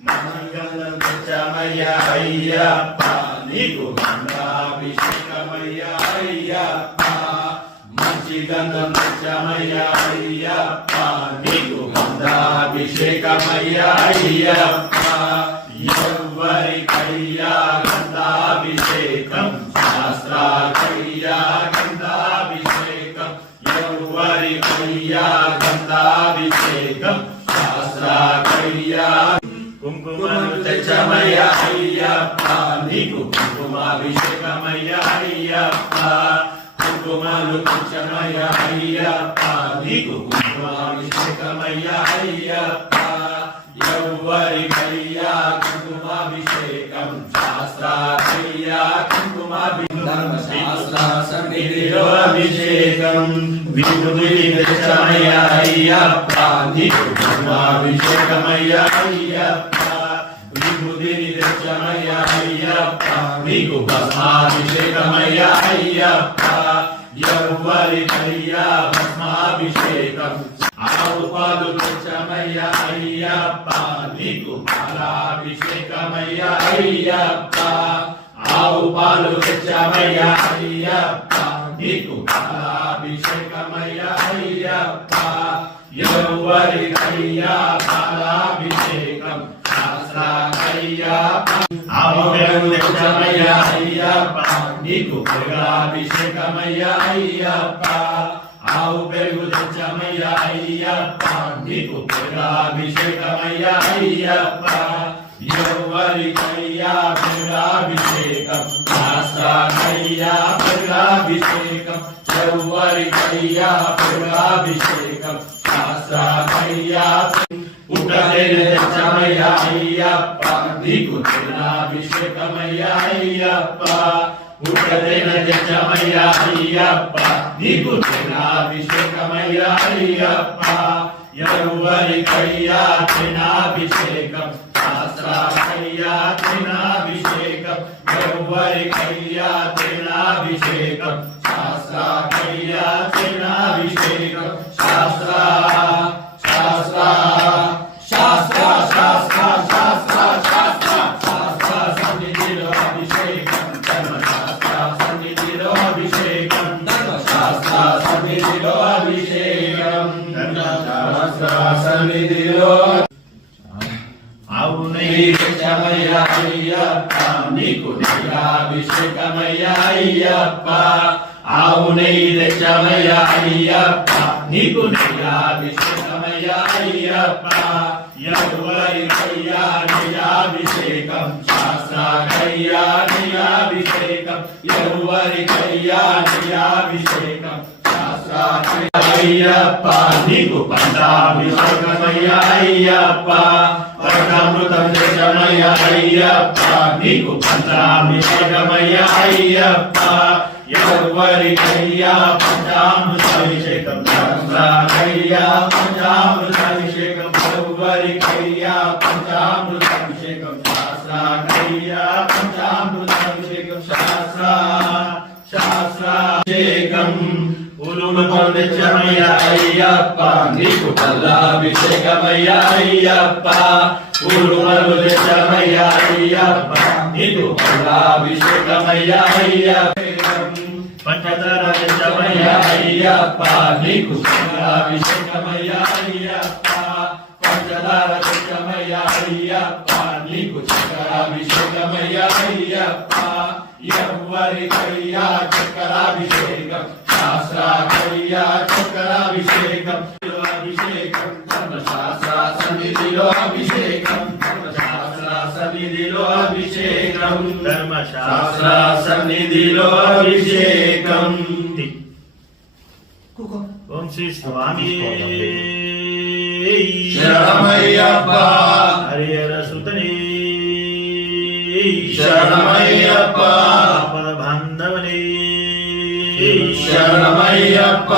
మంగళం తెచ్చమయ్యా అయ్యప్ప నీకు గంధాభిషేకమయ్యా అయ్యప్ప మంచి గంధం తెచ్చమయ్యా అయ్యప్ప నీకు గంధాభిషేకమయ్యా అయ్యప్ప ఎవ్వరికయ్యా గంధాభిషేకం శాస్త్రాకయ్యా గంధాభిషేకం ఎవ్వరికయ్యా గంధాభిషేకం శాస్త్రాకయ్యా కుంకుమను తెచ్చమయ్యా అయ్యప్ప నీకు కుంకుమాభిషేకమయ్యా అయ్యప్ప కుంకుమను తెచ్చమయ్యా అయ్యప్ప నీకు కుంకుమాభిషేకమయ్యా అయ్యప్ప ఎవ్వరికయ్యా కుంకుమాభిషేకం శాస్త్రాకయ్యా ధర్మశాస్త్ర సన్నిధిలో అభిషేకం విభూతిని తెచ్చమయ్యా అయ్యప్ప నీకు కుంకుమాభిషేకమయ్యా అయ్యప్ప విభూతిని తెచ్చమయ్యా అయ్యప్ప నీకు భస్మాభిషేకమయ్యా అయ్యప్ప ఎవ్వరికయ్యా భస్మాభిషేకం ఆవు పాలు తెచ్చమయ్యా అయ్యప్ప నీకు పాలాభిషేకమయ్యా అయ్యప్ప ఆవు పాలు తెచ్చమయ్యా అయ్యప్ప నీకు పాలాభిషేకమయ్యా అయ్యప్ప ఎవ్వరికయ్యా పాలాభిషేకం శాస్త్రాకయ్యా ఆవు పెరుగు తెచ్చమయ్యా అయ్యప్ప నీకు పెరుగాభిషేకమయ్యా అయ్యప్ప ఆవు పెరుగు తెచ్చమయ్యా అయ్యప్ప నీకు పెరుగాభిషేకమయ్యా అయ్యప్ప ఎవ్వరికయ్యా పెరుగాభిషేకం శాస్త్రాకయ్యా పెరుగాభిషేకం ఎవ్వరికయ్యా పెరుగాభిషేకం శాస్త్రాకయ్యా పుట్టతేనె తెచ్చమయ్యా అయ్యప్ప నీకు తేనాభిషేకమయ్యా అయ్యప్ప పుట్టతేనె తెచ్చమయ్యా అయ్యప్ప నీకు తేనాభిషేకమయ్యా అయ్యప్ప ఎవ్వరికయ్యా తేనాభిషేకం శాస్త్రాకయ్యా తేనాభిషేకం ఎవ్వరికయ్యా తేనాభిషేకం శాస్త్రాకయ్యా తేనాభిషేకం శాస్త్ర శాస్త్ర శాస్త్ర శాస్త్ర శాస్త్ర శాస్త్ర శాస్త్ర సన్నిధిలో అభిషేకం ధర్మశాస్త్ర సన్నిధిలో అభిషేకం ధర్మశాస్త్ర సన్నిధిలో అభిషేకం ధర్మశాస్త్ర సన్నిధిలో ఆవు నెయ్యి తెచ్చమయ్యా అయ్యప్ప నీకు నెయ్యాభిషేకమయ్యా అయ్యప్ప ఆవు నెయ్యి తెచ్చమయ్యా అయ్యప్ప నీకు నెయ్యాభిషేకమయ్యా అయ్యప్ప ఎవ్వరికయ్యా నెయ్యాభిషేకం శాస్త్రాకయ్యా నెయ్యాభిషేకం ఎవ్వరికయ్యా నెయ్యాభిషేకం అయ్యప్ప నీకు పంచాభిషేకమయ్యా అయ్యప్ప పంచామృతం తెచ్చమయ్యా అయ్యప్ప నీకు పంచాభిషేకమయ్యా అయ్యప్ప ఎవ్వరికయ్యా పంచామృతాభిషేకం శాస్త్రాకయ్యా పంచామృతాభిషేకం ఎవ్వరికయ్యా పంచామృతాభిషేకం శాస్త్రాకయ్యా పంచామృతాభిషేకం శాస్త్ర శాస్త్రాభిషేకం ఉలుమతో తెచ్చమయ్యా అయ్యప్ప నీకు పల్లాభిషేకమయ్యా అయ్యప్ప ఉలుమలు తెచ్చమయ్యా అయ్యప్ప నీకు పల్లాభిషేకమయ్యా అయ్యప్ప పంచదార తెచ్చమయ్యా అయ్యప్ప నీకు పల్లాభిషేకమయ్యా అయ్యప్ప పంచదార తెచ్చమయ్యా అయ్యప్ప నీకు చక్రాభిషేకమయ్యా అయ్యప్ప ఎవ్వరికయ్యా చక్రాభిషేకం శాస్త్రాకయ్యా చక్రాభిషేకం అభిషేకం ధర్మశాస్త్ర సన్నిధిలో అభిషేకం ధర్మశాస్త్ర సన్నిధిలో అభిషేకం ధర్మశాస్త్ర సన్నిధిలో అభిషేకం ఓం శ్రీ స్వామి శరణమయ్యప్ప హరిహర సుతనే శరణమయ్యప్ప పద బాంధవనే శరణమయ్యప్ప